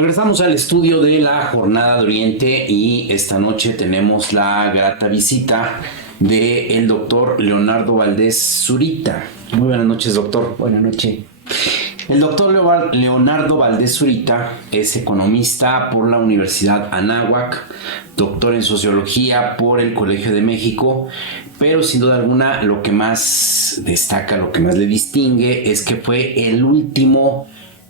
Regresamos al estudio de la Jornada de Oriente y esta noche tenemos la grata visita del doctor Leonardo Valdés Zurita. Muy buenas noches, doctor. Buenas noches. El doctor Leonardo Valdés Zurita es economista por la Universidad Anáhuac, doctor en sociología por el Colegio de México, pero sin duda alguna lo que más destaca, lo que más le distingue es que fue el último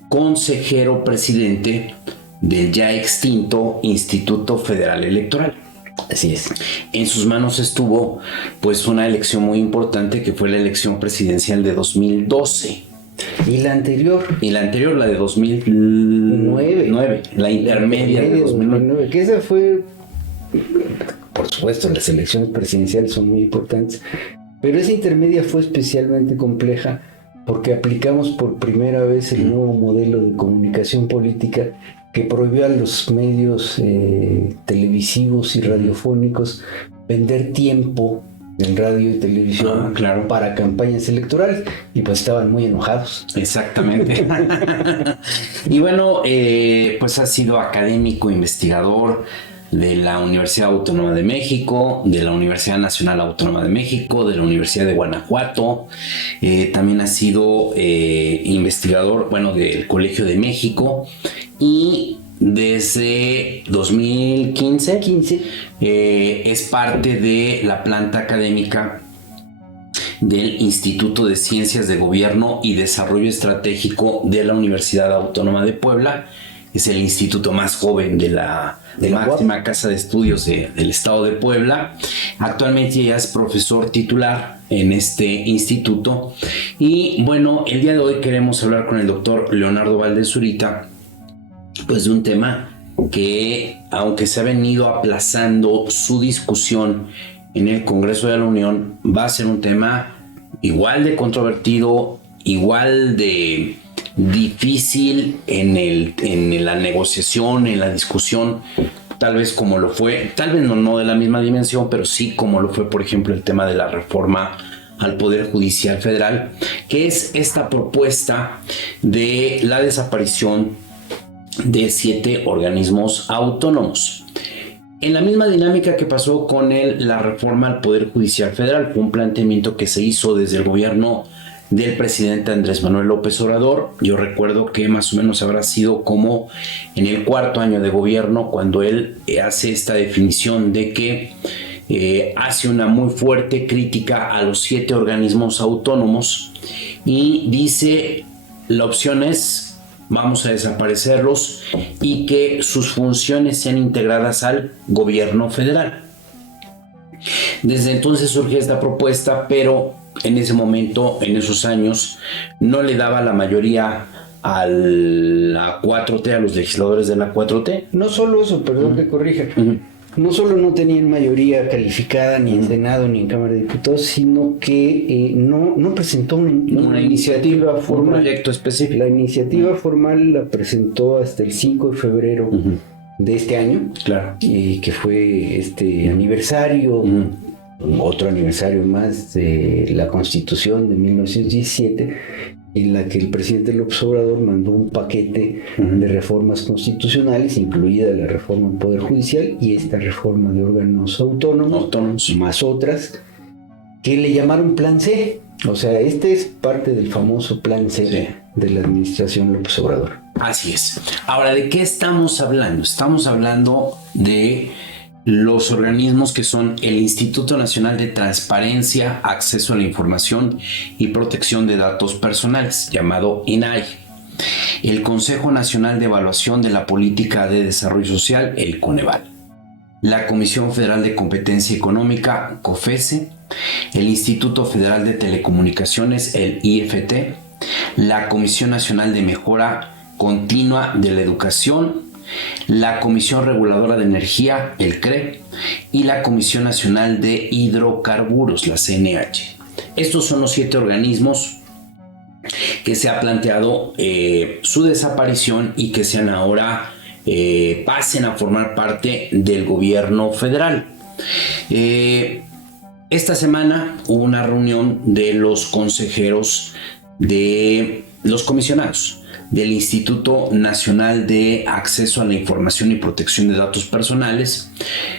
consejero presidente del ya extinto Instituto Federal Electoral. Así es. En sus manos estuvo pues una elección muy importante que fue la elección presidencial de 2012. ¿Y la anterior? Y la anterior, la de 2009, la intermedia de 2009. Que esa fue, por supuesto, las elecciones presidenciales son muy importantes, pero esa intermedia fue especialmente compleja porque aplicamos por primera vez el nuevo modelo de comunicación política que prohibió a los medios televisivos y radiofónicos vender tiempo en radio y televisión claro, para campañas electorales, y pues estaban muy enojados. Exactamente. Y bueno, pues ha sido académico, investigador de la Universidad Autónoma de México, de la Universidad Nacional Autónoma de México, de la Universidad de Guanajuato. También ha sido investigador, bueno, del Colegio de México, y desde 2015 es parte de la planta académica del Instituto de Ciencias de Gobierno y Desarrollo Estratégico de la Universidad Autónoma de Puebla. Es el instituto más joven de la máxima casa de estudios del estado de Puebla. Actualmente ya es profesor titular en este instituto. Y bueno, el día de hoy queremos hablar con el doctor Leonardo Valdés Zurita pues de un tema que, aunque se ha venido aplazando su discusión en el Congreso de la Unión, va a ser un tema igual de controvertido, igual de difícil en la negociación, en la discusión, tal vez como lo fue, tal vez no de la misma dimensión, pero sí como lo fue, por ejemplo, el tema de la reforma al Poder Judicial Federal, que es esta propuesta de la desaparición de 7 organismos autónomos. En la misma dinámica que pasó con la reforma al Poder Judicial Federal, fue un planteamiento que se hizo desde el gobierno del presidente Andrés Manuel López Obrador. Yo recuerdo que más o menos habrá sido como en el 4º año de gobierno cuando él hace esta definición de que hace una muy fuerte crítica a los 7 organismos autónomos y dice: la opción es vamos a desaparecerlos y que sus funciones sean integradas al gobierno federal. Desde entonces surge esta propuesta, pero en ese momento, en esos años, no le daba la mayoría a la 4T, a los legisladores de la 4T. No solo eso, perdón que corrija. No solo no tenían mayoría calificada ni en Senado ni en Cámara de Diputados, sino que no presentó una iniciativa formal. Un proyecto específico. La iniciativa formal la presentó hasta el 5 de febrero de este año, claro, que fue este aniversario, otro aniversario más de la Constitución de 1917, en la que el presidente López Obrador mandó un paquete de reformas constitucionales, incluida la reforma del Poder Judicial y esta reforma de órganos autónomos, más otras, que le llamaron Plan C. O sea, este es parte del famoso Plan C de la administración López Obrador. Así es. Ahora, ¿de qué estamos hablando? Estamos hablando de los organismos que son el Instituto Nacional de Transparencia, Acceso a la Información y Protección de Datos Personales, llamado INAI, el Consejo Nacional de Evaluación de la Política de Desarrollo Social, el Coneval, la Comisión Federal de Competencia Económica, COFESE, el Instituto Federal de Telecomunicaciones, el IFT, la Comisión Nacional de Mejora Continua de la Educación, la Comisión Reguladora de Energía, el CRE, y la Comisión Nacional de Hidrocarburos, la CNH. Estos son los 7 organismos que se ha planteado su desaparición y que sean ahora, pasen a formar parte del gobierno federal. Esta semana hubo una reunión de los consejeros de los comisionados del Instituto Nacional de Acceso a la Información y Protección de Datos Personales,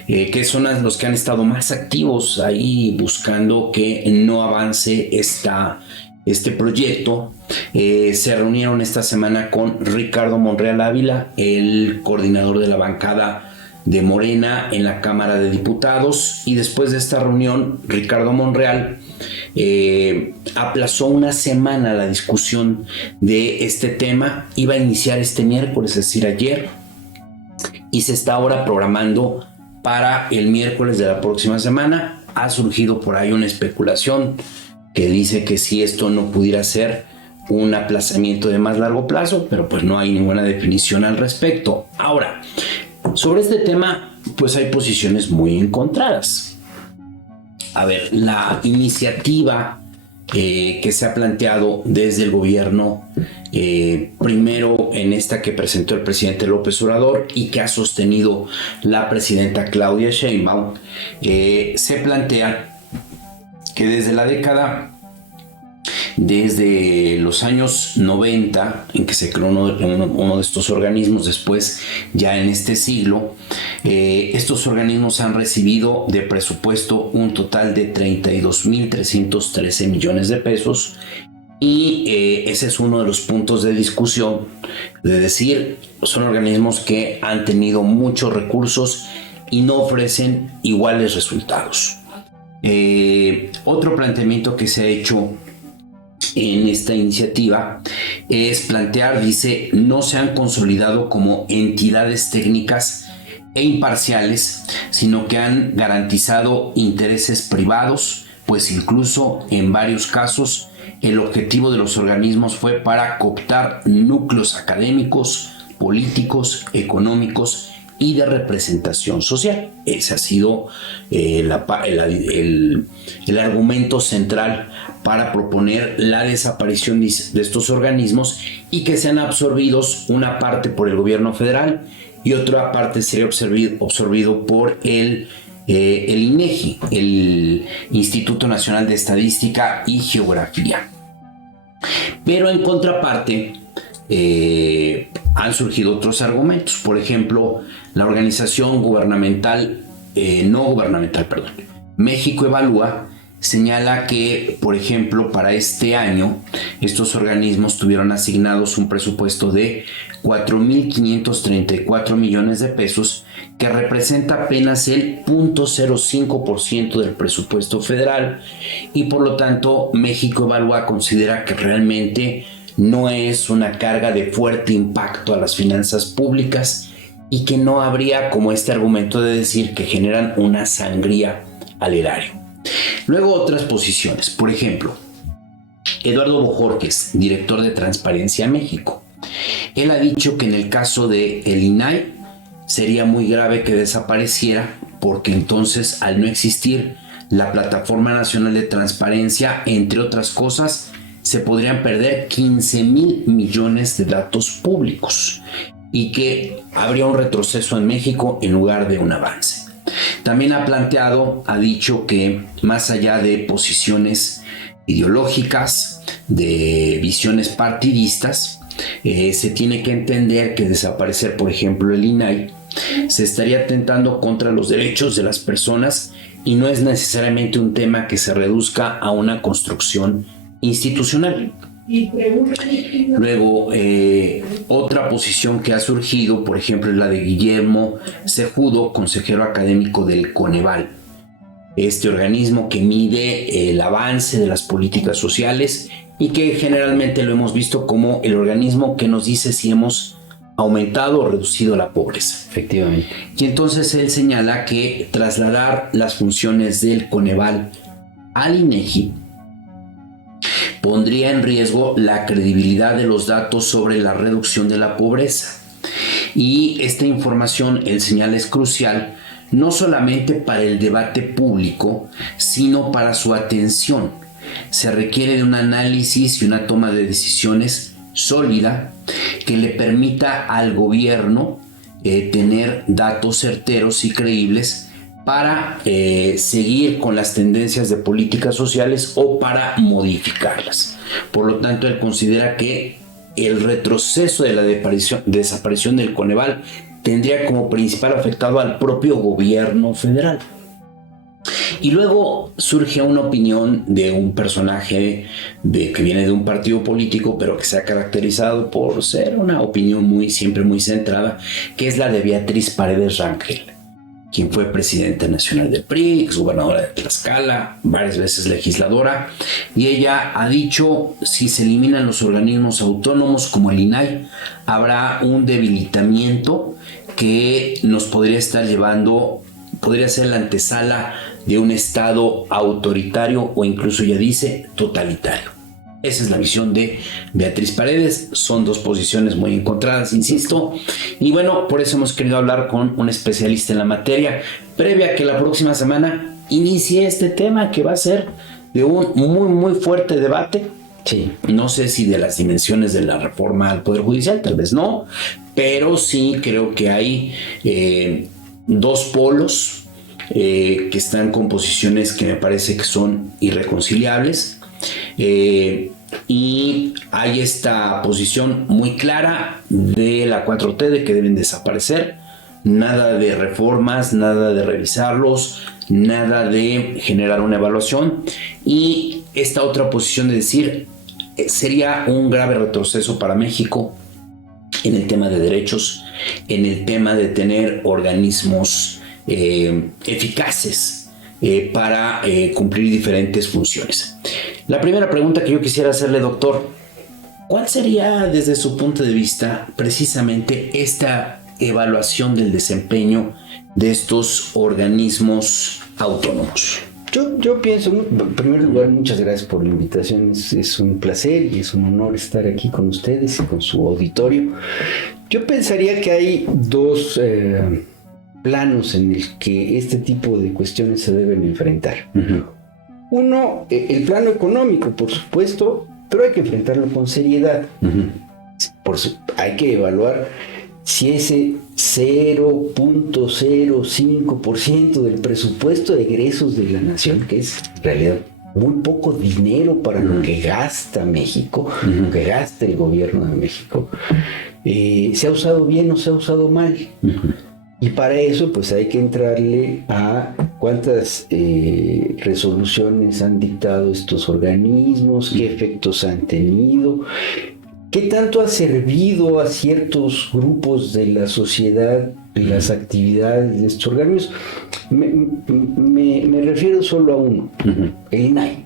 que son los que han estado más activos ahí buscando que no avance este proyecto. Se reunieron esta semana con Ricardo Monreal Ávila, el coordinador de la bancada de Morena en la Cámara de Diputados, y después de esta reunión Ricardo Monreal aplazó una semana la discusión de este tema. Iba a iniciar este miércoles, es decir, ayer, y se está ahora programando para el miércoles de la próxima semana. Ha surgido por ahí una especulación que dice que si esto no pudiera ser un aplazamiento de más largo plazo, pero pues no hay ninguna definición al respecto. Ahora, sobre este tema, pues hay posiciones muy encontradas. A ver, la iniciativa que se ha planteado desde el gobierno, primero en esta que presentó el presidente López Obrador y que ha sostenido la presidenta Claudia Sheinbaum, se plantea que desde los años 90, en que se creó uno de estos organismos, después ya en este siglo, estos organismos han recibido de presupuesto un total de 32.313 millones de pesos, y ese es uno de los puntos de discusión, de decir, son organismos que han tenido muchos recursos y no ofrecen iguales resultados. Otro planteamiento que se ha hecho en esta iniciativa es plantear, dice, no se han consolidado como entidades técnicas e imparciales, sino que han garantizado intereses privados, pues incluso en varios casos el objetivo de los organismos fue para cooptar núcleos académicos, políticos, económicos y de representación social. Ese ha sido el argumento central para proponer la desaparición de estos organismos y que sean absorbidos una parte por el gobierno federal y otra parte sería absorbido por el INEGI, el Instituto Nacional de Estadística y Geografía. Pero en contraparte han surgido otros argumentos. Por ejemplo, la organización México Evalúa, señala que, por ejemplo, para este año, estos organismos tuvieron asignados un presupuesto de 4.534 millones de pesos, que representa apenas el 0.05% del presupuesto federal, y por lo tanto México Evalúa considera que realmente no es una carga de fuerte impacto a las finanzas públicas y que no habría como este argumento de decir que generan una sangría al erario. Luego otras posiciones, por ejemplo, Eduardo Bojorquez, director de Transparencia México. Él ha dicho que en el caso de el INAI sería muy grave que desapareciera, porque entonces, al no existir la Plataforma Nacional de Transparencia, entre otras cosas, se podrían perder 15,000 millones de datos públicos y que habría un retroceso en México en lugar de un avance. También ha dicho que más allá de posiciones ideológicas, de visiones partidistas, se tiene que entender que desaparecer, por ejemplo, el INAI, se estaría atentando contra los derechos de las personas y no es necesariamente un tema que se reduzca a una construcción institucional. Luego, otra posición que ha surgido, por ejemplo, es la de Guillermo Cejudo, consejero académico del Coneval, este organismo que mide el avance de las políticas sociales y que generalmente lo hemos visto como el organismo que nos dice si hemos aumentado o reducido la pobreza. Efectivamente. Y entonces él señala que trasladar las funciones del Coneval al INEGI pondría en riesgo la credibilidad de los datos sobre la reducción de la pobreza. Y esta información, él señala, es crucial no solamente para el debate público, sino para su atención. Se requiere de un análisis y una toma de decisiones sólida que le permita al gobierno tener datos certeros y creíbles para seguir con las tendencias de políticas sociales o para modificarlas. Por lo tanto, él considera que el retroceso de la desaparición del Coneval tendría como principal afectado al propio gobierno federal. Y luego surge una opinión de un personaje que viene de un partido político, pero que se ha caracterizado por ser una opinión siempre muy centrada, que es la de Beatriz Paredes Rangel, quien fue presidenta nacional del PRI, exgobernadora de Tlaxcala, varias veces legisladora, y ella ha dicho: si se eliminan los organismos autónomos como el INAI, habrá un debilitamiento que nos podría estar llevando, podría ser la antesala de un estado autoritario o incluso, ya dice, totalitario. Esa es la visión de Beatriz Paredes. Son dos posiciones muy encontradas, insisto. Y bueno, por eso hemos querido hablar con un especialista en la materia, previa a que la próxima semana inicie este tema, que va a ser de un muy fuerte debate. Sí. No sé si de las dimensiones de la reforma al Poder Judicial, tal vez no, pero sí creo que hay dos polos que están con posiciones que me parece que son irreconciliables, y hay esta posición muy clara de la 4T de que deben desaparecer, nada de reformas, nada de revisarlos, nada de generar una evaluación, y esta otra posición de decir sería un grave retroceso para México en el tema de derechos, en el tema de tener organismos eficaces para cumplir diferentes funciones. La primera pregunta que yo quisiera hacerle, doctor: ¿cuál sería desde su punto de vista precisamente esta evaluación del desempeño de estos organismos autónomos? Yo pienso, en primer lugar, muchas gracias por la invitación. Es un placer y es un honor estar aquí con ustedes y con su auditorio. Yo pensaría que hay dos planos en el que este tipo de cuestiones se deben enfrentar. Uh-huh. Uno, el plano económico, por supuesto, pero hay que enfrentarlo con seriedad. Uh-huh. Hay que evaluar si ese 0.05% del presupuesto de egresos de la nación, que es en realidad muy poco dinero para lo que gasta México, lo que gasta el gobierno de México, se ha usado bien o se ha usado mal. Y para eso pues hay que entrarle a cuántas resoluciones han dictado estos organismos, qué efectos han tenido, qué tanto ha servido a ciertos grupos de la sociedad las actividades de estos organismos. Me refiero solo a uno, el INAI.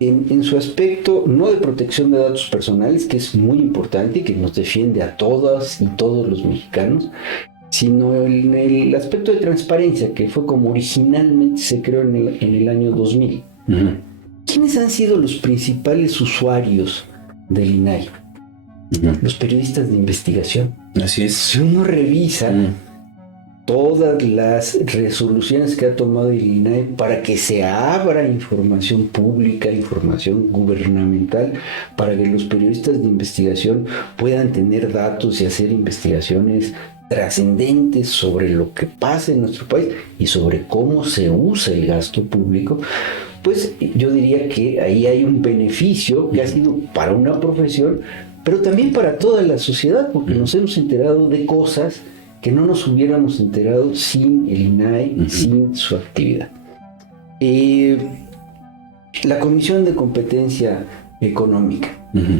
En su aspecto no de protección de datos personales, que es muy importante y que nos defiende a todas y todos los mexicanos, sino en el aspecto de transparencia, que fue como originalmente se creó en el año 2000. ¿Quiénes han sido los principales usuarios del INAI? Los periodistas de investigación. Así es. Si uno revisa todas las resoluciones que ha tomado el INAI para que se abra información pública, información gubernamental, para que los periodistas de investigación puedan tener datos y hacer investigaciones trascendentes sobre lo que pasa en nuestro país y sobre cómo se usa el gasto público, pues yo diría que ahí hay un beneficio que ha sido para una profesión, pero también para toda la sociedad, porque nos hemos enterado de cosas que no nos hubiéramos enterado sin el INAI, sin su actividad. La Comisión de Competencia Económica,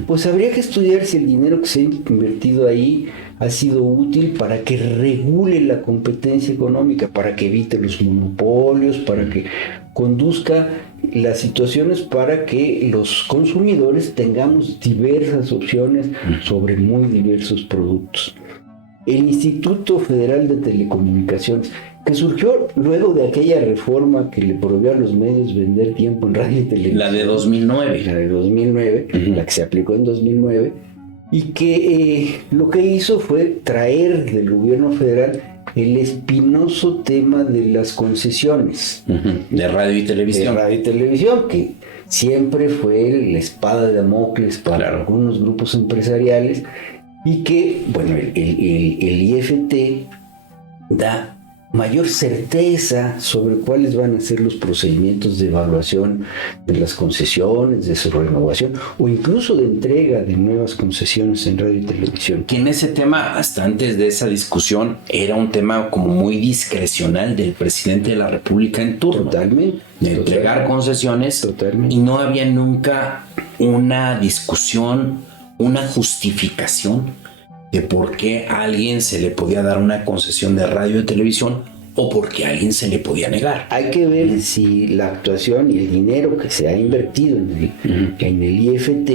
pues habría que estudiar si el dinero que se ha invertido ahí ha sido útil para que regule la competencia económica, para que evite los monopolios, para que conduzca las situaciones para que los consumidores tengamos diversas opciones sobre muy diversos productos. El Instituto Federal de Telecomunicaciones, que surgió luego de aquella reforma que le prohibió a los medios vender tiempo en radio y televisión. La de 2009. La de 2009, la que se aplicó en 2009, y que lo que hizo fue traer del gobierno federal el espinoso tema de las concesiones. De radio y televisión. De radio y televisión, que siempre fue la espada de Damocles para algunos grupos empresariales, y que, bueno, el IFT da mayor certeza sobre cuáles van a ser los procedimientos de evaluación de las concesiones, de su renovación o incluso de entrega de nuevas concesiones en radio y televisión. Que en ese tema, hasta antes de esa discusión, era un tema como muy discrecional del presidente de la República en turno. Totalmente. De entregar concesiones. Totalmente. Y no había nunca una discusión, una justificación de por qué a alguien se le podía dar una concesión de radio y televisión o por qué a alguien se le podía negar. Hay que ver si la actuación y el dinero que se ha invertido en el IFT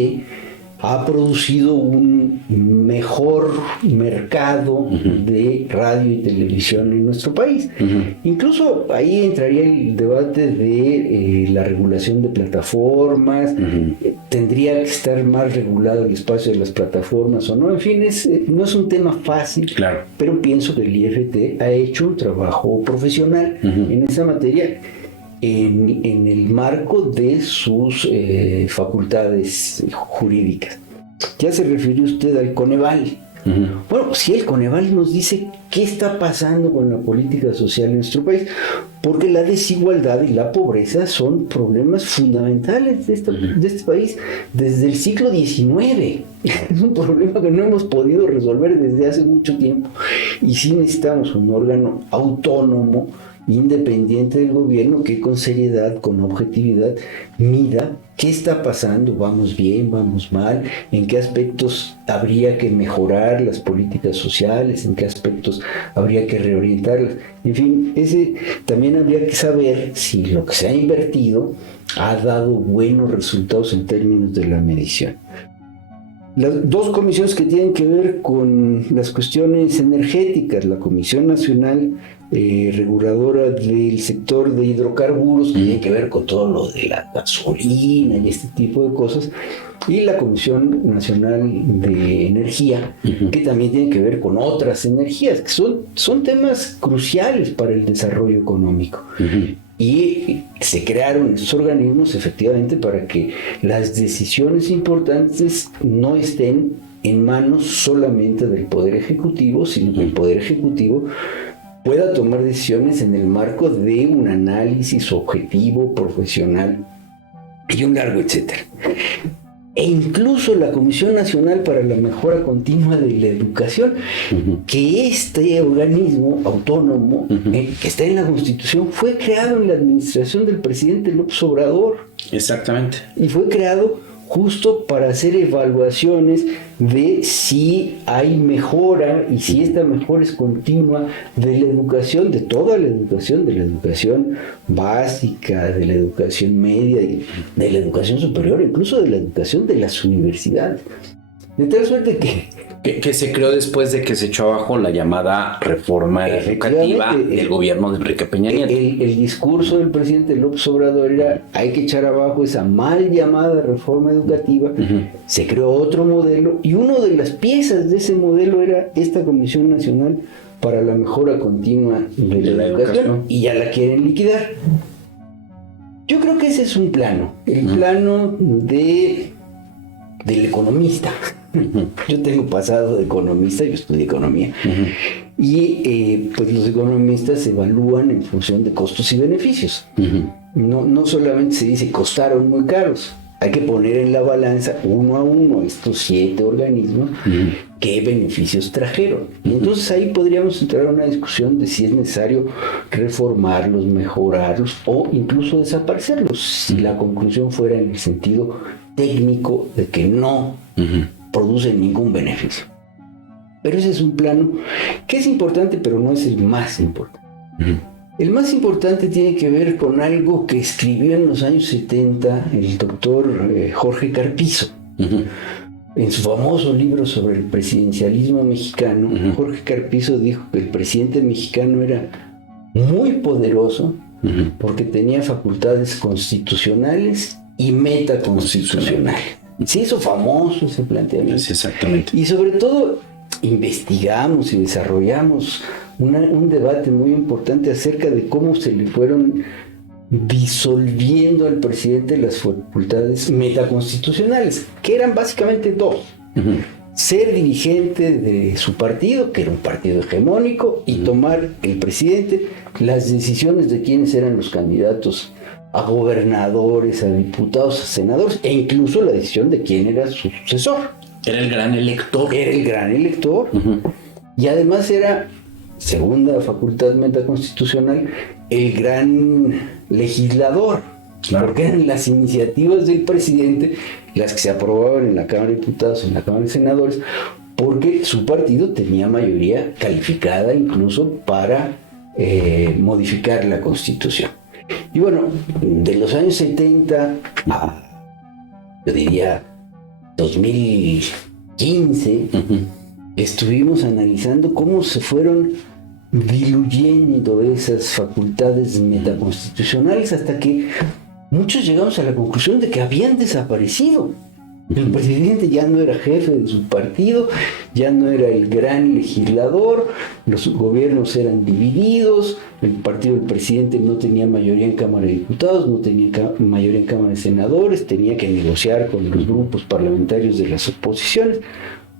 ha producido un mejor mercado de radio y televisión en nuestro país. Incluso ahí entraría el debate de la regulación de plataformas, tendría que estar más regulado el espacio de las plataformas o no, en fin, no es un tema fácil, claro, pero pienso que el IFT ha hecho un trabajo profesional en esa materia, en el marco de sus facultades jurídicas. Ya se refirió usted al Coneval. Bueno, si el Coneval nos dice qué está pasando con la política social en nuestro país, porque la desigualdad y la pobreza son problemas fundamentales de este país desde el siglo XIX. Es un problema que no hemos podido resolver desde hace mucho tiempo y sí necesitamos un órgano autónomo, independiente del gobierno, que con seriedad, con objetividad, mida qué está pasando, vamos bien, vamos mal, en qué aspectos habría que mejorar las políticas sociales, en qué aspectos habría que reorientarlas. En fin, también habría que saber si lo que se ha invertido ha dado buenos resultados en términos de la medición. Las dos comisiones que tienen que ver con las cuestiones energéticas, la Comisión Nacional Reguladora del Sector de Hidrocarburos, que tiene que ver con todo lo de la gasolina y este tipo de cosas, y la Comisión Nacional de Energía, que también tiene que ver con otras energías, que son temas cruciales para el desarrollo económico. Y se crearon estos organismos efectivamente para que las decisiones importantes no estén en manos solamente del Poder Ejecutivo, sino que el Poder Ejecutivo pueda tomar decisiones en el marco de un análisis objetivo, profesional y un largo etcétera. E incluso la Comisión Nacional para la Mejora Continua de la Educación, que este organismo autónomo, que está en la Constitución, fue creado en la administración del presidente López Obrador. Exactamente. Y fue creado justo para hacer evaluaciones de si hay mejora y si esta mejora es continua de la educación, de toda la educación, de la educación básica, de la educación media, de la educación superior, incluso de la educación de las universidades. De tal suerte que se creó después de que se echó abajo la llamada reforma educativa del gobierno de Enrique Peña Nieto. El discurso del presidente López Obrador era: hay que echar abajo esa mal llamada reforma educativa. Se creó otro modelo y una de las piezas de ese modelo era esta Comisión Nacional para la Mejora Continua de la Educación, y ya la quieren liquidar. Yo creo que ese es un plano, el plano del economista. Yo tengo pasado de economista, yo estudié economía, y pues los economistas se evalúan en función de costos y beneficios. No solamente se dice costaron muy caros, hay que poner en la balanza uno a uno estos 7 organismos qué beneficios trajeron. Y entonces ahí podríamos entrar a una discusión de si es necesario reformarlos, mejorarlos o incluso desaparecerlos, si la conclusión fuera en el sentido técnico de que no producen ningún beneficio. Pero ese es un plano que es importante, pero no es el más importante. El más importante tiene que ver con algo que escribió en los años 70 el doctor Jorge Carpizo. En su famoso libro sobre el presidencialismo mexicano, Jorge Carpizo dijo que el presidente mexicano era muy poderoso porque tenía facultades constitucionales y metaconstitucionales. Se hizo famoso ese planteamiento. Sí, exactamente. Y sobre todo investigamos y desarrollamos un debate muy importante acerca de cómo se le fueron disolviendo al presidente las facultades metaconstitucionales, que eran básicamente 2. ser dirigente de su partido, que era un partido hegemónico, y tomar el presidente las decisiones de quiénes eran los candidatos a gobernadores, a diputados, a senadores, e incluso la decisión de quién era su sucesor. Era el gran elector. Era el gran elector. Y además era, segunda facultad metaconstitucional, el gran legislador. Claro. Porque eran las iniciativas del presidente las que se aprobaban en la Cámara de Diputados, en la Cámara de Senadores, porque su partido tenía mayoría calificada incluso para modificar la Constitución. Y bueno, de los años 70 a, yo diría, 2015, estuvimos analizando cómo se fueron diluyendo esas facultades metaconstitucionales hasta que muchos llegamos a la conclusión de que habían desaparecido. El presidente ya no era jefe de su partido, ya no era el gran legislador, los gobiernos eran divididos, el partido del presidente no tenía mayoría en Cámara de Diputados, no tenía mayoría en Cámara de Senadores, tenía que negociar con los grupos parlamentarios de las oposiciones.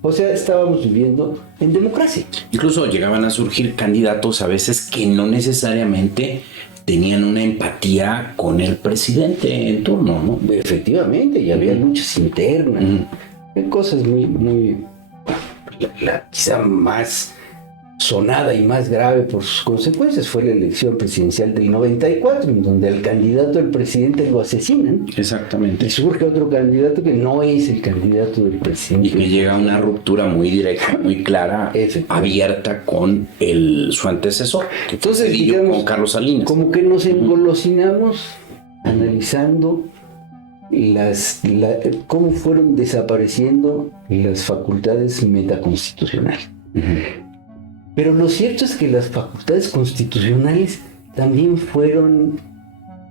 O sea, estábamos viviendo en democracia. Incluso llegaban a surgir candidatos a veces que no necesariamente tenían una empatía con el presidente en turno, ¿no? Efectivamente, y había luchas internas, cosas muy quizá más sonada y más grave por sus consecuencias fue la elección presidencial del 94, en donde al candidato del presidente lo asesinan. Exactamente. Y surge otro candidato que no es el candidato del presidente. Y que llega a una ruptura muy directa, muy clara, abierta con su antecesor. Entonces, digamos, con Carlos Salinas. Como que nos engolosinamos analizando cómo fueron desapareciendo las facultades metaconstitucionales. Pero lo cierto es que las facultades constitucionales también fueron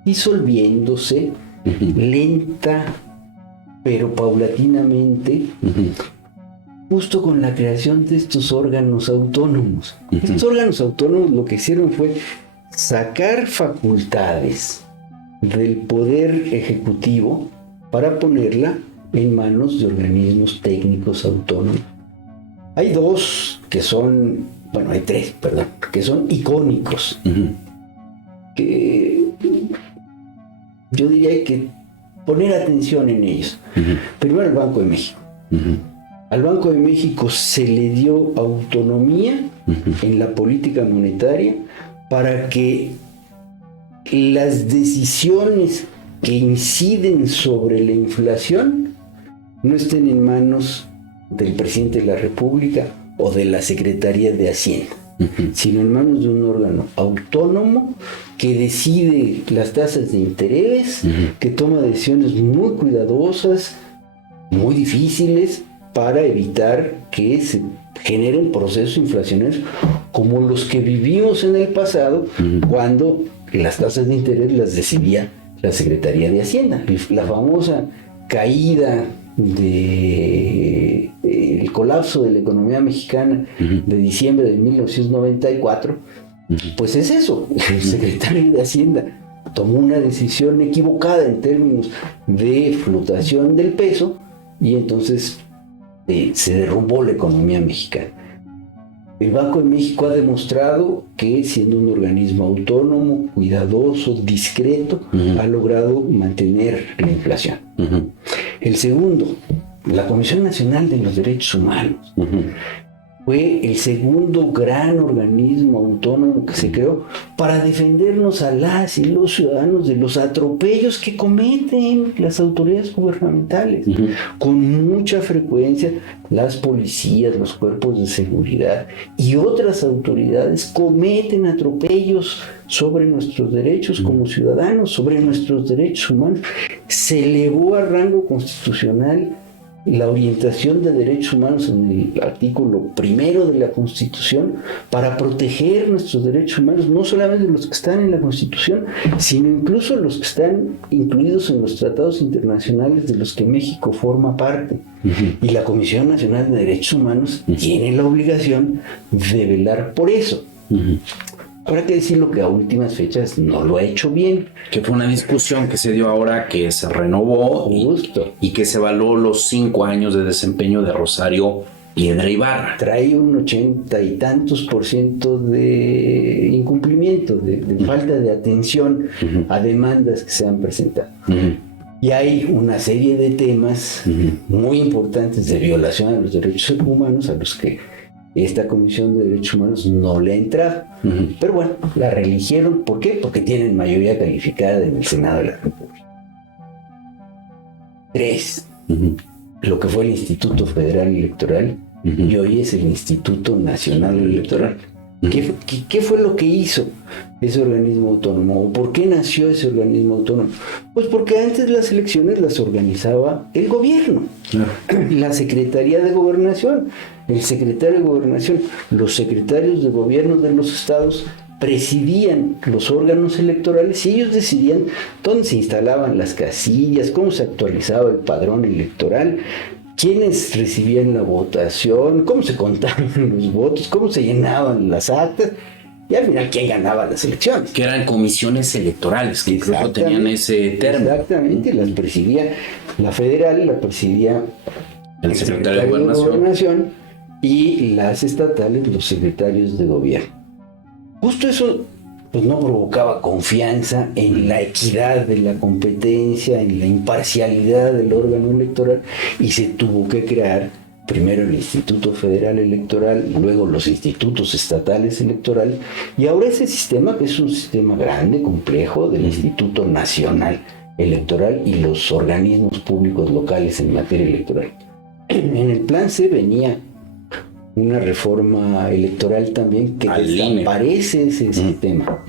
disolviéndose lenta pero paulatinamente, justo con la creación de estos órganos autónomos. Estos órganos autónomos lo que hicieron fue sacar facultades del poder ejecutivo para ponerla en manos de organismos técnicos autónomos. Hay hay tres, que son icónicos. Que yo diría que hay que poner atención en ellos. Primero, el Banco de México. Al Banco de México se le dio autonomía en la política monetaria para que las decisiones que inciden sobre la inflación no estén en manos del presidente de la República o de la Secretaría de Hacienda, sino en manos de un órgano autónomo que decide las tasas de interés, que toma decisiones muy cuidadosas, muy difíciles, para evitar que se generen procesos inflacionarios como los que vivimos en el pasado, cuando las tasas de interés las decidía la Secretaría de Hacienda. La famosa caída el colapso de la economía mexicana de diciembre de 1994, pues es eso. El secretario de Hacienda tomó una decisión equivocada en términos de fluctuación del peso y entonces se derrumbó la economía mexicana. El Banco de México ha demostrado que, siendo un organismo autónomo, cuidadoso, discreto, ha logrado mantener la inflación. El segundo, la Comisión Nacional de los Derechos Humanos, fue el segundo gran organismo autónomo que se creó para defendernos a las y los ciudadanos de los atropellos que cometen las autoridades gubernamentales. Con mucha frecuencia, las policías, los cuerpos de seguridad y otras autoridades cometen atropellos sobre nuestros derechos como ciudadanos, sobre nuestros derechos humanos. Se elevó a rango constitucional la orientación de derechos humanos en el artículo 1 de la Constitución para proteger nuestros derechos humanos, no solamente los que están en la Constitución, sino incluso los que están incluidos en los tratados internacionales de los que México forma parte. Y la Comisión Nacional de Derechos Humanos tiene la obligación de velar por eso. Habrá que decirlo que a últimas fechas no lo ha hecho bien. Que fue una discusión que se dio ahora, que se renovó y que se evaluó los 5 años de desempeño de Rosario Piedra Ibarra. Trae un 80 y tantos % de incumplimiento, de falta de atención a demandas que se han presentado. Y hay una serie de temas muy importantes de violación a los derechos humanos a los que esta Comisión de Derechos Humanos no le ha entrado. Pero bueno, la reeligieron. ¿Por qué? Porque tienen mayoría calificada en el Senado de la República. 3. Lo que fue el Instituto Federal Electoral y hoy es el Instituto Nacional Electoral. ¿Qué fue lo que hizo ese organismo autónomo? ¿O por qué nació ese organismo autónomo? Pues porque antes las elecciones las organizaba el gobierno, la Secretaría de Gobernación, el secretario de Gobernación, los secretarios de gobierno de los estados presidían los órganos electorales y ellos decidían dónde se instalaban las casillas, cómo se actualizaba el padrón electoral, quiénes recibían la votación, cómo se contaban los votos, cómo se llenaban las actas y al final quién ganaba las elecciones. Que eran comisiones electorales, que incluso tenían ese término. Exactamente, las presidía la federal, la presidía el secretario de Gobernación y las estatales, los secretarios de gobierno. Justo eso pues no provocaba confianza en la equidad de la competencia, en la imparcialidad del órgano electoral, y se tuvo que crear primero el Instituto Federal Electoral, luego los institutos estatales electorales, y ahora ese sistema, que es un sistema grande, complejo, del Instituto Nacional Electoral y los organismos públicos locales en materia electoral. En el plan C venía una reforma electoral también que desaparece ese sistema.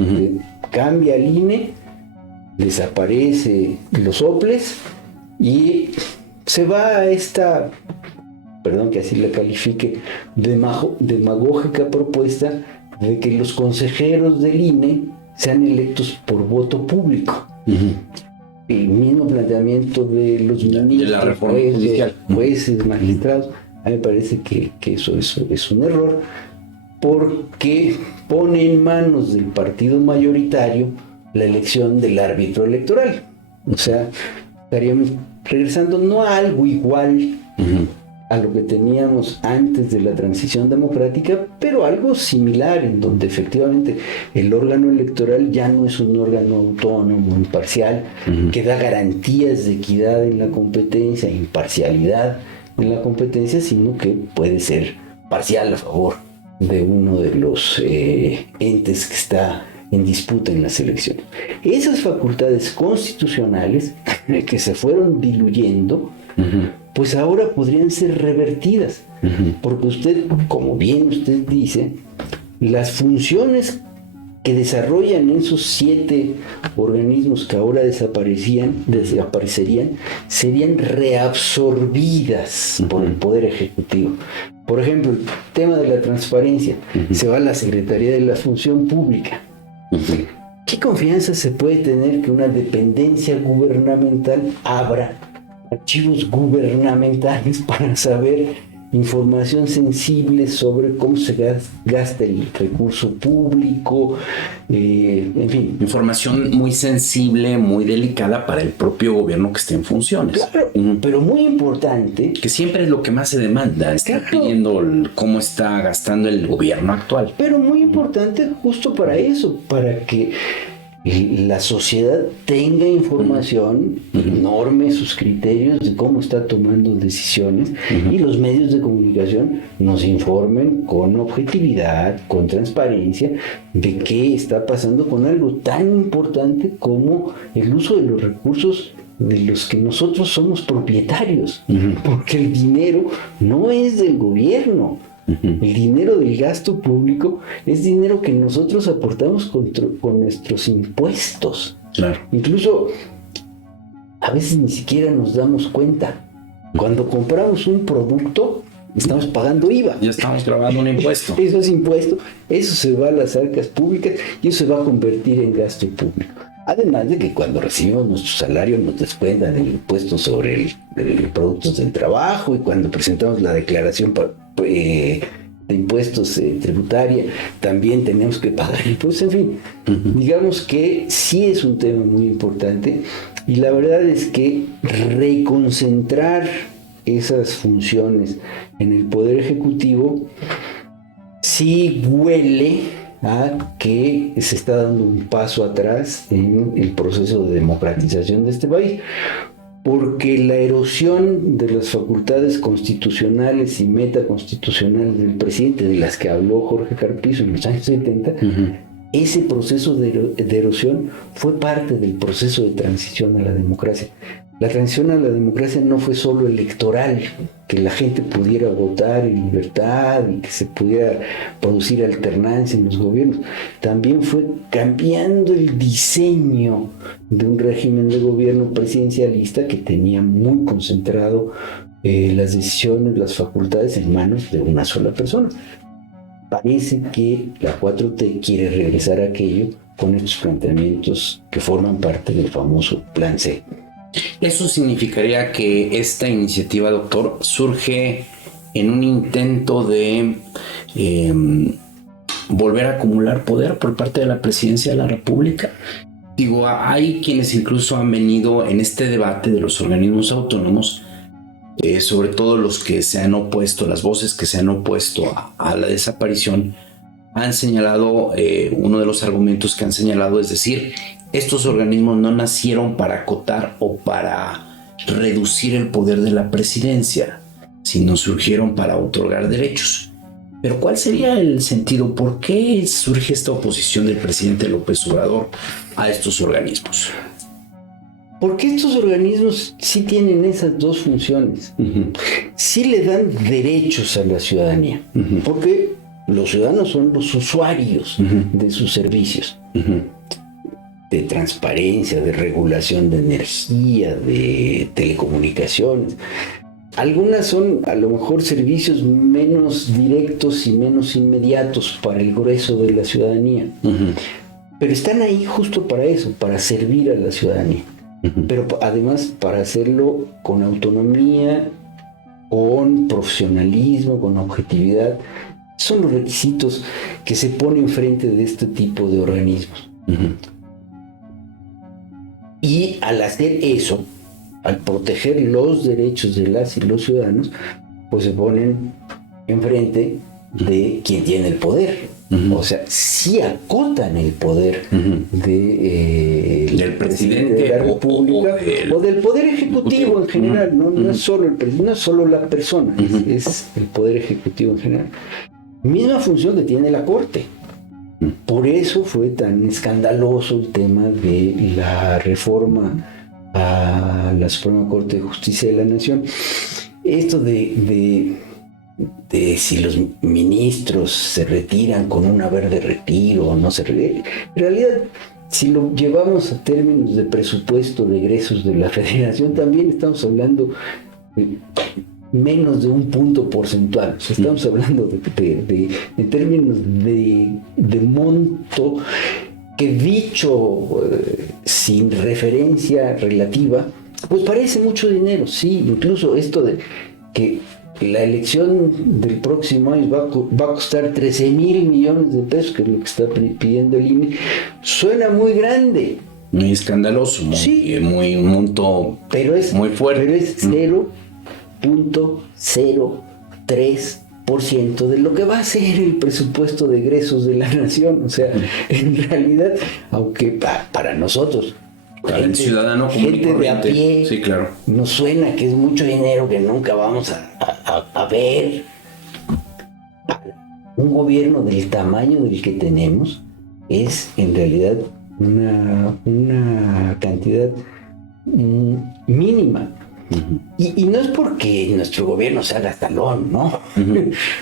Cambia el INE, desaparece los OPLES y se va a esta, perdón que así la califique, demagógica propuesta de que los consejeros del INE sean electos por voto público. El mismo planteamiento de los ministros, de la reforma judicial, jueces, magistrados. A mí me parece que eso es un error, porque pone en manos del partido mayoritario la elección del árbitro electoral. O sea, estaríamos regresando no a algo igual a lo que teníamos antes de la transición democrática, pero algo similar, en donde efectivamente el órgano electoral ya no es un órgano autónomo, imparcial, que da garantías de equidad en la competencia, imparcialidad en la competencia, sino que puede ser parcial a favor de uno de los entes que está en disputa en las elecciones. Esas facultades constitucionales que se fueron diluyendo, pues ahora podrían ser revertidas, porque usted, como bien usted dice, las funciones que desarrollan esos 7 organismos que ahora desaparecerían, serían reabsorbidas por el Poder Ejecutivo. Por ejemplo, el tema de la transparencia, se va a la Secretaría de la Función Pública. ¿Qué confianza se puede tener que una dependencia gubernamental abra archivos gubernamentales para saber información sensible sobre cómo se gasta el recurso público, en fin? Información muy sensible, muy delicada para el propio gobierno que esté en funciones. Claro, pero muy importante. Que siempre es lo que más se demanda, está pidiendo cómo está gastando el gobierno actual. Pero muy importante justo para eso, para que la sociedad tenga información, norme sus criterios de cómo está tomando decisiones, y los medios de comunicación nos informen con objetividad, con transparencia, de qué está pasando con algo tan importante como el uso de los recursos de los que nosotros somos propietarios, porque el dinero no es del gobierno. El dinero del gasto público es dinero que nosotros aportamos con nuestros impuestos. Claro. Incluso a veces ni siquiera nos damos cuenta. Cuando compramos un producto, estamos pagando IVA. Ya estamos grabando un impuesto. Eso es impuesto, eso se va a las arcas públicas y eso se va a convertir en gasto público. Además de que cuando recibimos nuestro salario nos descuentan el impuesto sobre los productos del trabajo, y cuando presentamos la declaración de impuestos, tributaria, también tenemos que pagar impuestos, en fin, digamos que sí es un tema muy importante, y la verdad es que reconcentrar esas funciones en el Poder Ejecutivo sí huele a que se está dando un paso atrás en el proceso de democratización de este país, porque la erosión de las facultades constitucionales y metaconstitucionales del presidente, de las que habló Jorge Carpizo en los años 70, ese proceso de erosión fue parte del proceso de transición a la democracia. La transición a la democracia no fue solo electoral, que la gente pudiera votar en libertad y que se pudiera producir alternancia en los gobiernos. También fue cambiando el diseño de un régimen de gobierno presidencialista que tenía muy concentrado las decisiones, las facultades en manos de una sola persona. Parece que la 4T quiere regresar a aquello con estos planteamientos que forman parte del famoso Plan C. ¿Eso significaría que esta iniciativa, doctor, surge en un intento de volver a acumular poder por parte de la presidencia de la República? Digo, hay quienes incluso han venido en este debate de los organismos autónomos, sobre todo los que se han opuesto, las voces que se han opuesto a la desaparición, han señalado, uno de los argumentos que han señalado es decir, estos organismos no nacieron para acotar o para reducir el poder de la presidencia, sino surgieron para otorgar derechos. Pero ¿cuál sería el sentido? ¿Por qué surge esta oposición del presidente López Obrador a estos organismos? Porque estos organismos sí tienen esas dos funciones. Sí le dan derechos a la ciudadanía, porque los ciudadanos son los usuarios de sus servicios. De transparencia, de regulación de energía, de telecomunicaciones. Algunas son a lo mejor servicios menos directos y menos inmediatos para el grueso de la ciudadanía. Pero están ahí justo para eso, para servir a la ciudadanía. Pero además para hacerlo con autonomía, con profesionalismo, con objetividad. Son los requisitos que se ponen frente de este tipo de organismos. Y al hacer eso, al proteger los derechos de las y los ciudadanos, pues se ponen enfrente de quien tiene el poder. O sea, sí acotan el poder del presidente de la República o del Poder Ejecutivo en general. No es solo el presidente, no es solo la persona, es el Poder Ejecutivo en general. Misma función que tiene la Corte. Por eso fue tan escandaloso el tema de la reforma a la Suprema Corte de Justicia de la Nación. Esto de si los ministros se retiran con un haber de retiro o no se retiran. En realidad, si lo llevamos a términos de presupuesto de egresos de la Federación, también estamos hablando de menos de un punto porcentual. O sea, estamos hablando en términos de monto que, dicho sin referencia relativa, pues parece mucho dinero. Sí, incluso esto de que la elección del próximo año va a costar 13,000 millones de pesos, que es lo que está pidiendo el INE, suena muy grande. Muy escandaloso, muy un monto muy fuerte. Pero es 0.03% de lo que va a ser el presupuesto de egresos de la nación. O sea, en realidad, aunque para nosotros, para el ciudadano común y gente de a corriente, pie, sí, claro, nos suena que es mucho dinero que nunca vamos a ver. Un gobierno del tamaño del que tenemos es en realidad una cantidad mínima. Y no es porque nuestro gobierno sea gastalón, ¿no?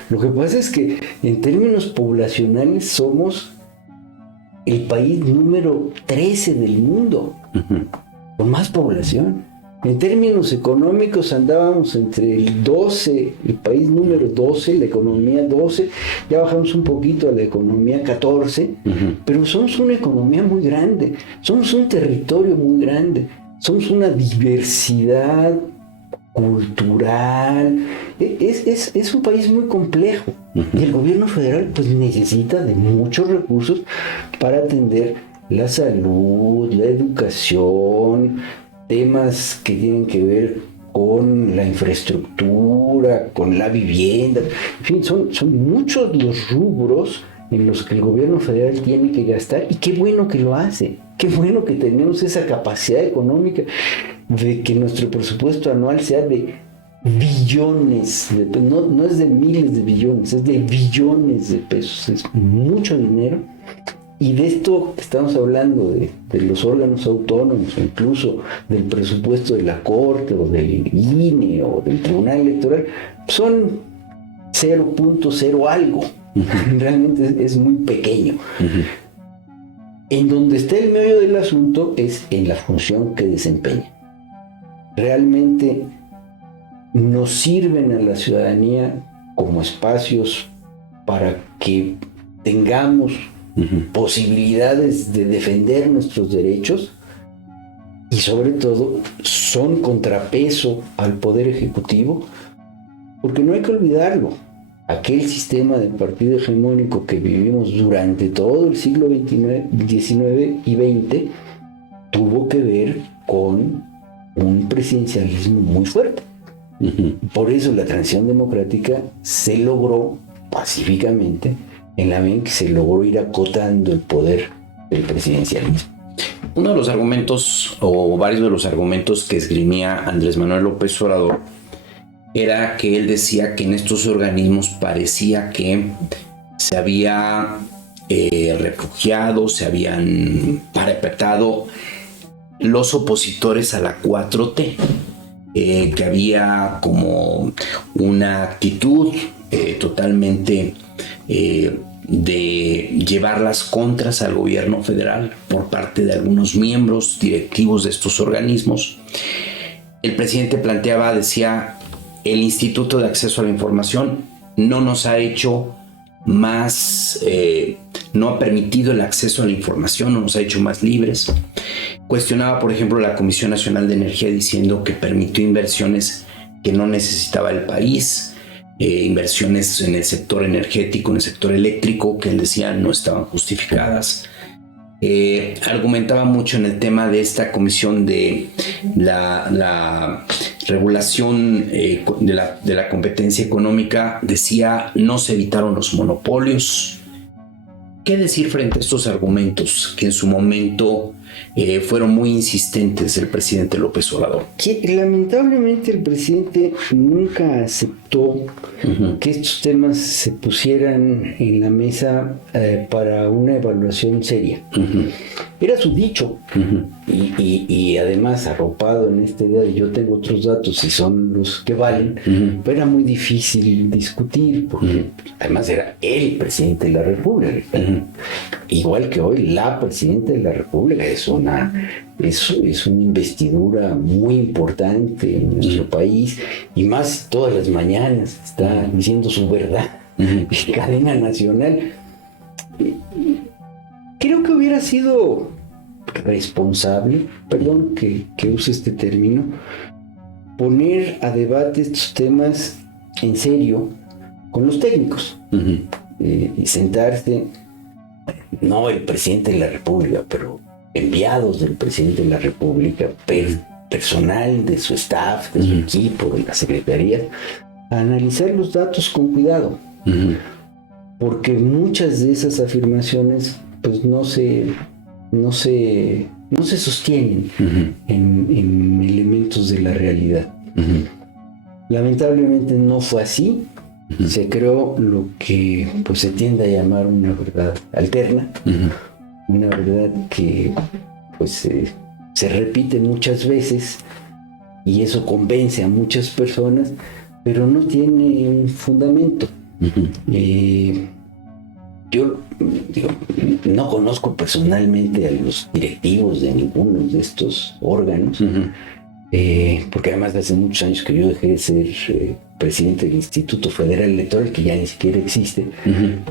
Lo que pasa es que en términos poblacionales somos el país número 13 del mundo, con más población. En términos económicos andábamos entre el 12, el país número 12, la economía 12, ya bajamos un poquito a la economía 14, pero somos una economía muy grande, somos un territorio muy grande, somos una diversidad cultural. Es un país muy complejo. Y el gobierno federal pues necesita de muchos recursos para atender la salud, la educación, temas que tienen que ver con la infraestructura, con la vivienda. En fin, son muchos los rubros en los que el gobierno federal tiene que gastar, y qué bueno que lo hace. Qué bueno que tenemos esa capacidad económica de que nuestro presupuesto anual sea de billones de pesos. No es de miles de billones, es de billones de pesos. Es mucho dinero. Y de esto que estamos hablando, de los órganos autónomos, o incluso del presupuesto de la Corte, o del INE, o del Tribunal Electoral, son 0.0 algo. Realmente es muy pequeño. En donde está el meollo del asunto es en la función que desempeña. Realmente nos sirven a la ciudadanía como espacios para que tengamos posibilidades de defender nuestros derechos, y sobre todo son contrapeso al poder ejecutivo, porque no hay que olvidarlo. Aquel sistema de partido hegemónico que vivimos durante todo el siglo XIX y XX tuvo que ver con un presidencialismo muy fuerte. Por eso la transición democrática se logró pacíficamente, en la medida en que se logró ir acotando el poder del presidencialismo. Uno de los argumentos, o varios de los argumentos que esgrimía Andrés Manuel López Obrador, era que él decía que en estos organismos parecía que se había refugiado, se habían parapetado los opositores a la 4T, que había como una actitud totalmente de llevar las contras al gobierno federal por parte de algunos miembros directivos de estos organismos. El presidente decía, el Instituto de Acceso a la Información no nos ha hecho más, no ha permitido el acceso a la información, no nos ha hecho más libres. Cuestionaba, por ejemplo, la Comisión Nacional de Energía, diciendo que permitió inversiones que no necesitaba el país, inversiones en el sector energético, en el sector eléctrico, que él decía no estaban justificadas. Argumentaba mucho en el tema de esta comisión de la regulación de la competencia económica. Decía, no se evitaron los monopolios. ¿Qué decir frente a estos argumentos que en su momento fueron muy insistentes del presidente López Obrador? Que lamentablemente el presidente nunca aceptó que estos temas se pusieran en la mesa para una evaluación seria. Era su dicho, y además arropado en esta idea de yo tengo otros datos y son los que valen, pero era muy difícil discutir, porque además era el presidente de la República. Igual que hoy, la presidenta de la República es una investidura muy importante en nuestro país, y más todas las mañanas está diciendo su verdad en cadena nacional. Creo que hubiera sido responsable, perdón que use este término, poner a debate estos temas en serio con los técnicos, y sentarse, no el presidente de la República, pero enviados del presidente de la República, personal de su staff, de su equipo, de la secretaría, a analizar los datos con cuidado, porque muchas de esas afirmaciones pues no se sostienen en elementos de la realidad. Lamentablemente no fue así. Se creó lo que pues se tiende a llamar una verdad alterna, una verdad que pues se repite muchas veces, y eso convence a muchas personas, pero no tiene un fundamento. Yo digo, no conozco personalmente a los directivos de ninguno de estos órganos, porque además hace muchos años que yo dejé de ser presidente del Instituto Federal Electoral, que ya ni siquiera existe,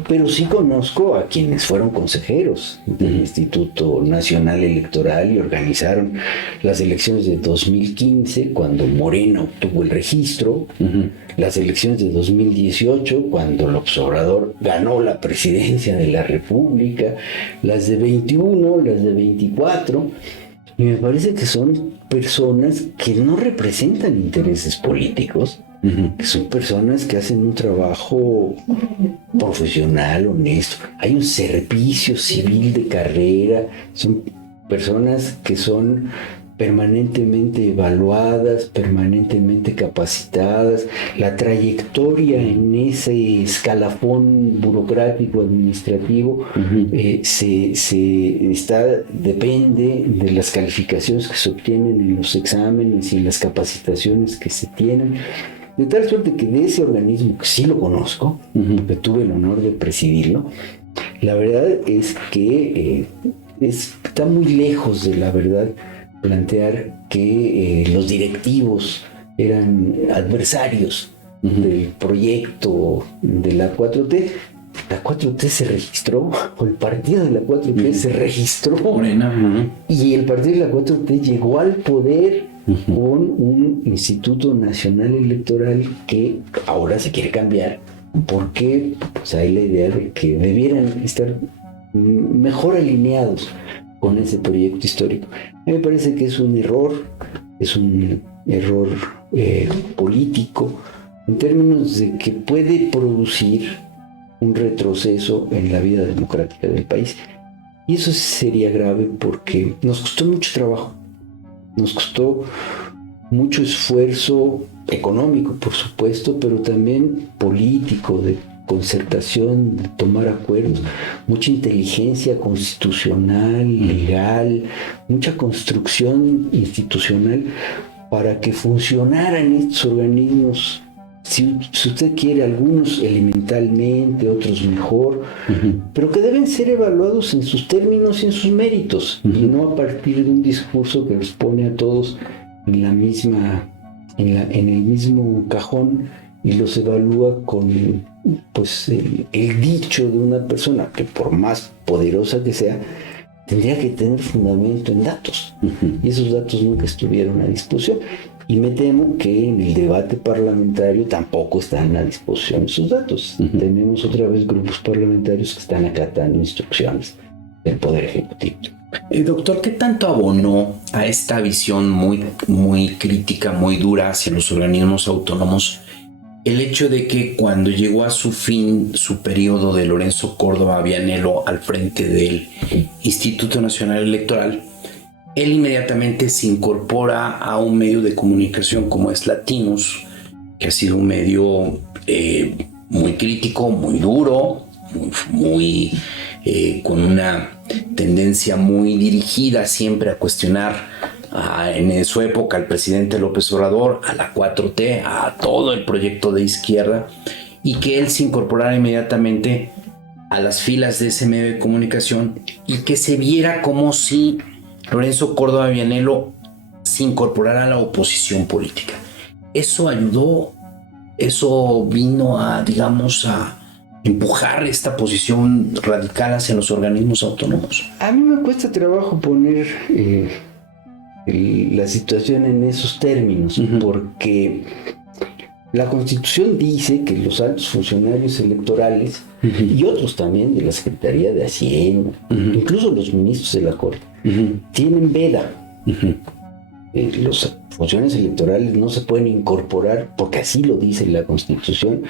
pero sí conozco a quienes fueron consejeros del Instituto Nacional Electoral y organizaron las elecciones de 2015, cuando Morena obtuvo el registro, las elecciones de 2018, cuando López Obrador ganó la presidencia de la República, las de 21, las de 24, y me parece que son personas que no representan intereses políticos, que son personas que hacen un trabajo profesional, honesto. Hay un servicio civil de carrera, son personas que son permanentemente evaluadas, permanentemente capacitadas. La trayectoria en ese escalafón burocrático administrativo depende de las calificaciones que se obtienen en los exámenes y en las capacitaciones que se tienen. De tal suerte que de ese organismo, que sí lo conozco, que tuve el honor de presidirlo, la verdad es que está muy lejos de la verdad plantear que los directivos eran adversarios del proyecto de la 4T. La 4T se registró, o el partido de la 4T se registró, Morena, y el partido de la 4T llegó al poder con un Instituto Nacional Electoral que ahora se quiere cambiar, porque pues, hay la idea de que debieran estar mejor alineados con ese proyecto histórico. A mí me parece que es un error político, en términos de que puede producir un retroceso en la vida democrática del país. Y eso sería grave porque nos costó mucho trabajo, nos costó mucho esfuerzo económico, por supuesto, pero también político, de concertación, de tomar acuerdos, mucha inteligencia constitucional, legal, mucha construcción institucional para que funcionaran estos organismos. Si usted quiere, algunos elementalmente, otros mejor, pero que deben ser evaluados en sus términos y en sus méritos, y no a partir de un discurso que los pone a todos en el mismo cajón y los evalúa con pues el dicho de una persona que, por más poderosa que sea, tendría que tener fundamento en datos, y esos datos nunca estuvieron a disposición. Y me temo que en el debate parlamentario tampoco están a disposición esos datos. Tenemos otra vez grupos parlamentarios que están acatando instrucciones del Poder Ejecutivo. Doctor, ¿qué tanto abonó a esta visión muy, muy crítica, muy dura hacia los organismos autónomos el hecho de que cuando llegó a su fin su periodo de Lorenzo Córdoba Vianello al frente del Instituto Nacional Electoral, él inmediatamente se incorpora a un medio de comunicación como es Latinus, que ha sido un medio muy crítico, muy duro, con una tendencia muy dirigida siempre a cuestionar en su época al presidente López Obrador, a la 4T, a todo el proyecto de izquierda, y que él se incorporara inmediatamente a las filas de ese medio de comunicación y que se viera como si Lorenzo Córdoba Vianello se incorporara a la oposición política. Eso ayudó, eso vino a, digamos, a empujar esta posición radical hacia los organismos autónomos. A mí me cuesta trabajo poner la situación en esos términos, porque la Constitución dice que los altos funcionarios electorales y otros también de la Secretaría de Hacienda, incluso los ministros de la Corte, tienen veda. Los funcionarios electorales no se pueden incorporar, porque así lo dice la Constitución,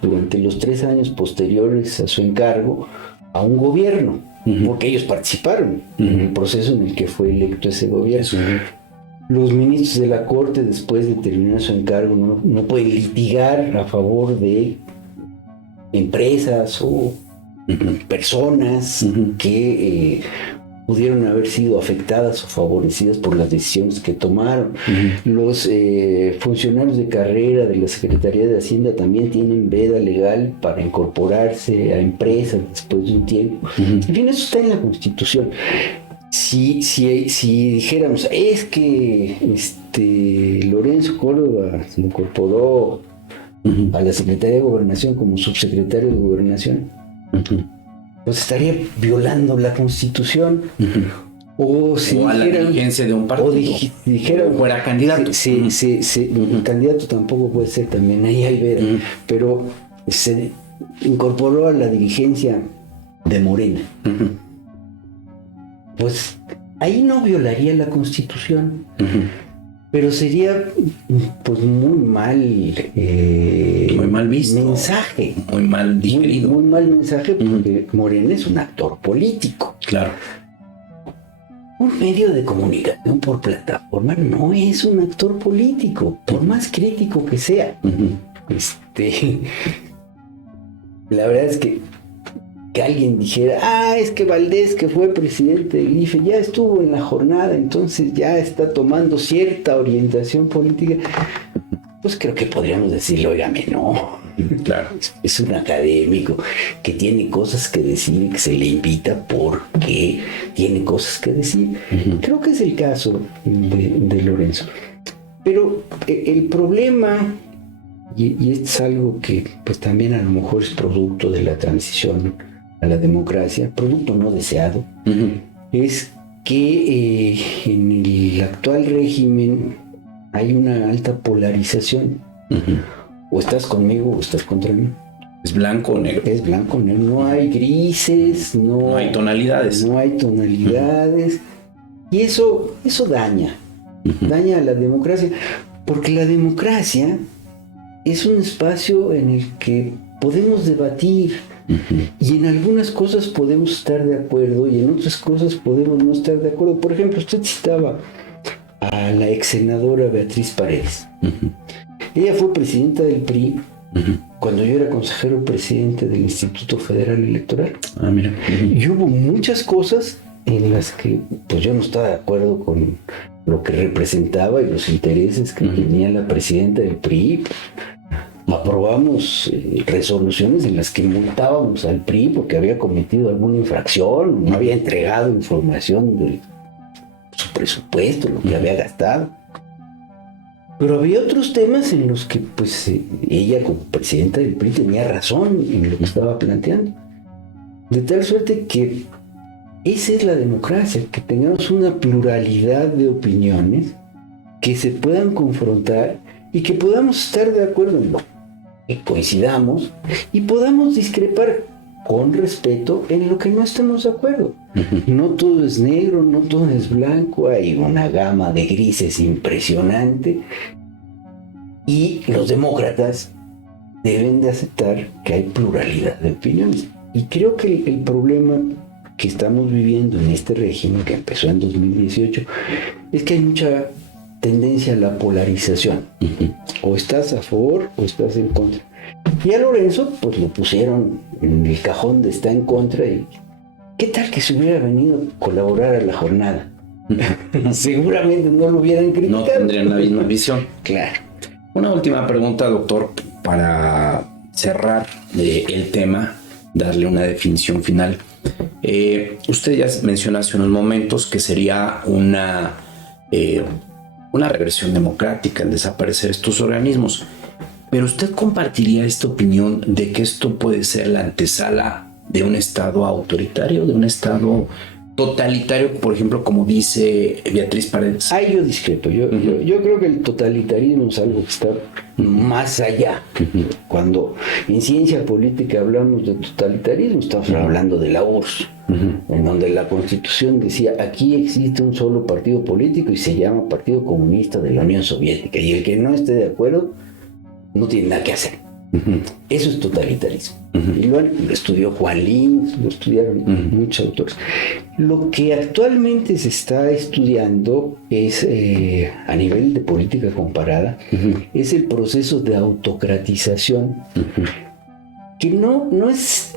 durante los 3 años posteriores a su encargo a un gobierno, porque ellos participaron en el proceso en el que fue electo ese gobierno. Los ministros de la Corte, después de terminar su encargo, no pueden litigar a favor de empresas o personas que pudieron haber sido afectadas o favorecidas por las decisiones que tomaron. Los funcionarios de carrera de la Secretaría de Hacienda también tienen veda legal para incorporarse a empresas después de un tiempo. En fin, eso está en la Constitución. si dijéramos, es que Lorenzo Córdoba se incorporó a la Secretaría de Gobernación como subsecretario de Gobernación, pues estaría violando la Constitución. O si o a la dirigencia de un partido. O dijeran, fuera candidato. El candidato tampoco puede ser, también ahí hay veda. Pero se incorporó a la dirigencia de Morena. Pues ahí no violaría la Constitución. Pero sería pues muy mal visto, mensaje. Muy mal digerido. Muy mal mensaje porque Morena es un actor político. Claro. Un medio de comunicación por plataforma no es un actor político, por más crítico que sea. La verdad es que alguien dijera, es que Valdés, que fue presidente del IFE, ya estuvo en la jornada, entonces ya está tomando cierta orientación política, pues creo que podríamos decirle, óigame, no. Claro. Es un académico que tiene cosas que decir y que se le invita porque tiene cosas que decir. Creo que es el caso de Lorenzo. Pero el problema, y esto es algo que pues también a lo mejor es producto de la transición a la democracia, producto no deseado, es que en el actual régimen hay una alta polarización. O estás conmigo o estás contra mí. Es blanco o negro. Es blanco o negro. No hay grises, no hay tonalidades. No hay tonalidades. Y eso daña. Daña a la democracia. Porque la democracia es un espacio en el que podemos debatir. Y en algunas cosas podemos estar de acuerdo y en otras cosas podemos no estar de acuerdo. Por ejemplo, usted citaba a la ex senadora Beatriz Paredes. Ella fue presidenta del PRI cuando yo era consejero presidente del Instituto Federal Electoral. Mira. Y hubo muchas cosas en las que pues yo no estaba de acuerdo con lo que representaba y los intereses que tenía la presidenta del PRI. Aprobamos resoluciones en las que multábamos al PRI porque había cometido alguna infracción, no había entregado información de su presupuesto, lo que había gastado. Pero había otros temas en los que pues ella como presidenta del PRI tenía razón en lo que estaba planteando. De tal suerte que esa es la democracia, que tengamos una pluralidad de opiniones que se puedan confrontar y que podamos estar de acuerdo en lo que coincidamos y podamos discrepar con respeto en lo que no estemos de acuerdo. No todo es negro, no todo es blanco, hay una gama de grises impresionante y los demócratas deben de aceptar que hay pluralidad de opiniones. Y creo que el problema que estamos viviendo en este régimen que empezó en 2018 es que hay mucha tendencia a la polarización. O estás a favor o estás en contra. Y a Lorenzo pues lo pusieron en el cajón de está en contra y ¿qué tal que se hubiera venido a colaborar a la jornada? Seguramente no lo hubieran criticado. No tendrían la misma visión. Claro. Una última pregunta, doctor, para cerrar el tema, darle una definición final. Usted ya mencionó hace unos momentos que sería una regresión democrática el desaparecer estos organismos. Pero usted compartiría esta opinión de que esto puede ser la antesala de un Estado autoritario, de un Estado totalitario, por ejemplo, como dice Beatriz Paredes. Ahí yo discrepo. Yo creo que el totalitarismo es algo que está más allá. Cuando en ciencia política hablamos de totalitarismo, estamos hablando de la URSS, en donde la Constitución decía, aquí existe un solo partido político y se llama Partido Comunista de la Unión Soviética, y el que no esté de acuerdo no tiene nada que hacer. Eso es totalitarismo. Y lo estudió Juan Lins, lo estudiaron muchos autores. Lo que actualmente se está estudiando es, a nivel de política comparada, es el proceso de autocratización, que no es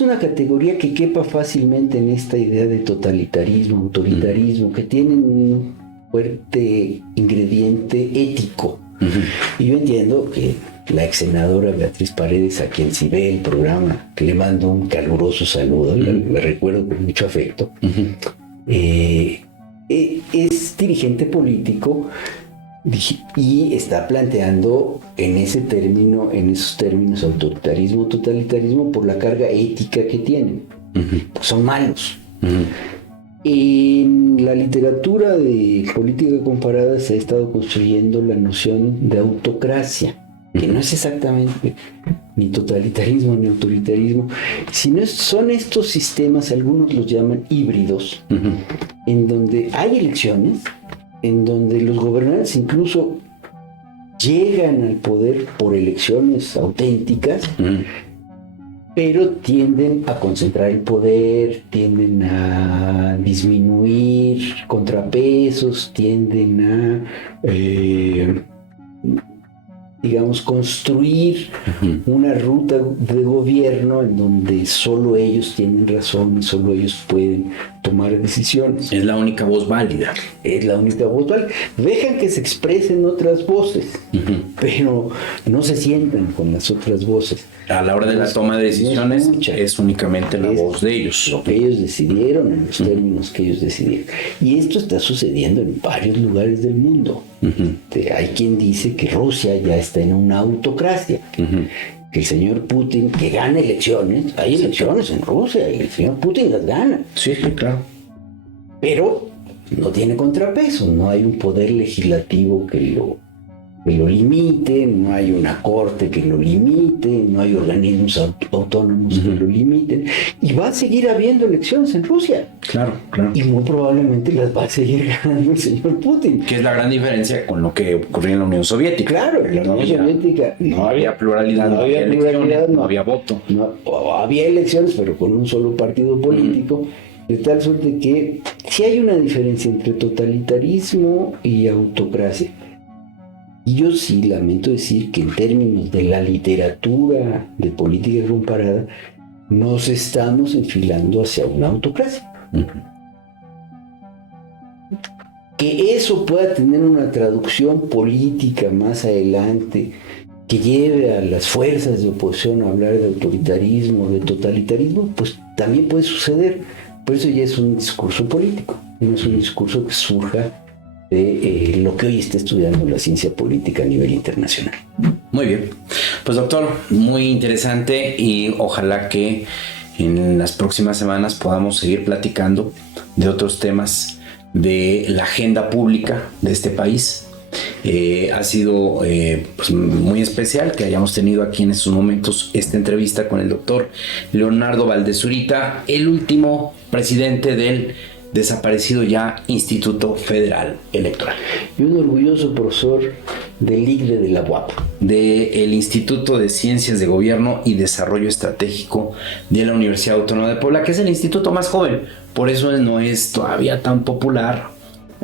una categoría que quepa fácilmente en esta idea de totalitarismo, autoritarismo, que tienen un fuerte ingrediente ético. Y yo entiendo que la ex senadora Beatriz Paredes, a quien si ve el programa, que le mando un caluroso saludo, le recuerdo con mucho afecto, es dirigente político y está planteando en esos términos autoritarismo, totalitarismo por la carga ética que tienen. Son malos. En la literatura de política comparada se ha estado construyendo la noción de autocracia, que no es exactamente ni totalitarismo ni autoritarismo, sino son estos sistemas, algunos los llaman híbridos, en donde hay elecciones, en donde los gobernantes incluso llegan al poder por elecciones auténticas, pero tienden a concentrar el poder, tienden a disminuir contrapesos, tienden a, construir una ruta de gobierno en donde solo ellos tienen razón y solo ellos pueden tomar decisiones. Es la única voz válida. Es la única voz válida. Dejan que se expresen otras voces, pero no se sientan con las otras voces. A la hora de la toma de decisiones es únicamente la voz de ellos. Lo que ellos decidieron, en los términos que ellos decidieron. Y esto está sucediendo en varios lugares del mundo. Hay quien dice que Rusia ya está en una autocracia. Que el señor Putin, que gana elecciones, hay elecciones en Rusia y el señor Putin las gana. Sí, claro. Pero no tiene contrapeso, no hay un poder legislativo que lo limite, no hay una corte que lo limite, no hay organismos autónomos que lo limiten, y va a seguir habiendo elecciones en Rusia. Claro. Y muy probablemente las va a seguir ganando el señor Putin. Que es la gran diferencia con lo que ocurría en la Unión Soviética. Claro, en la Unión Soviética no había pluralidad, no había elecciones, no había voto. Había elecciones, pero con un solo partido político, de tal suerte que sí hay una diferencia entre totalitarismo y autocracia. Y yo sí lamento decir que en términos de la literatura de política comparada, nos estamos enfilando hacia una autocracia. Que eso pueda tener una traducción política más adelante, que lleve a las fuerzas de oposición a hablar de autoritarismo, de totalitarismo, pues también puede suceder. Por eso ya es un discurso político, no es un discurso que surja de lo que hoy está estudiando la ciencia política a nivel internacional. Muy bien. Pues doctor, muy interesante y ojalá que en las próximas semanas podamos seguir platicando de otros temas de la agenda pública de este país. Ha sido pues muy especial que hayamos tenido aquí en estos momentos esta entrevista con el doctor Leonardo Valdés Zurita, el último presidente del desaparecido ya Instituto Federal Electoral. Y un orgulloso profesor del IGRE de la UAP. Del Instituto de Ciencias de Gobierno y Desarrollo Estratégico de la Universidad Autónoma de Puebla, que es el instituto más joven. Por eso no es todavía tan popular,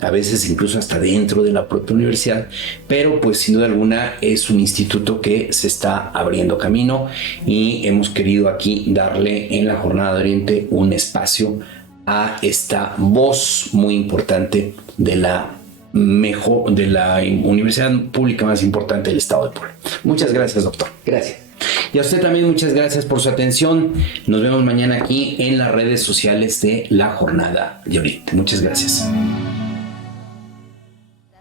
a veces incluso hasta dentro de la propia universidad, pero pues sin duda alguna es un instituto que se está abriendo camino y hemos querido aquí darle en la Jornada de Oriente un espacio a esta voz muy importante de la universidad pública más importante del estado de Puebla. Muchas gracias, doctor. Gracias. Y a usted también muchas gracias por su atención. Nos vemos mañana aquí en las redes sociales de la Jornada de Oriente. Muchas gracias.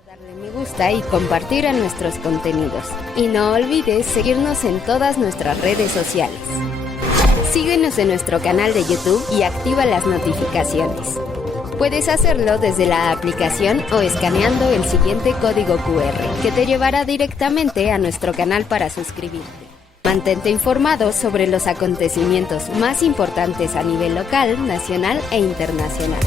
Darle me gusta y compartir a nuestros contenidos. Y no olvides seguirnos en todas nuestras redes sociales. Síguenos en nuestro canal de YouTube y activa las notificaciones. Puedes hacerlo desde la aplicación o escaneando el siguiente código QR que te llevará directamente a nuestro canal para suscribirte. Mantente informado sobre los acontecimientos más importantes a nivel local, nacional e internacional.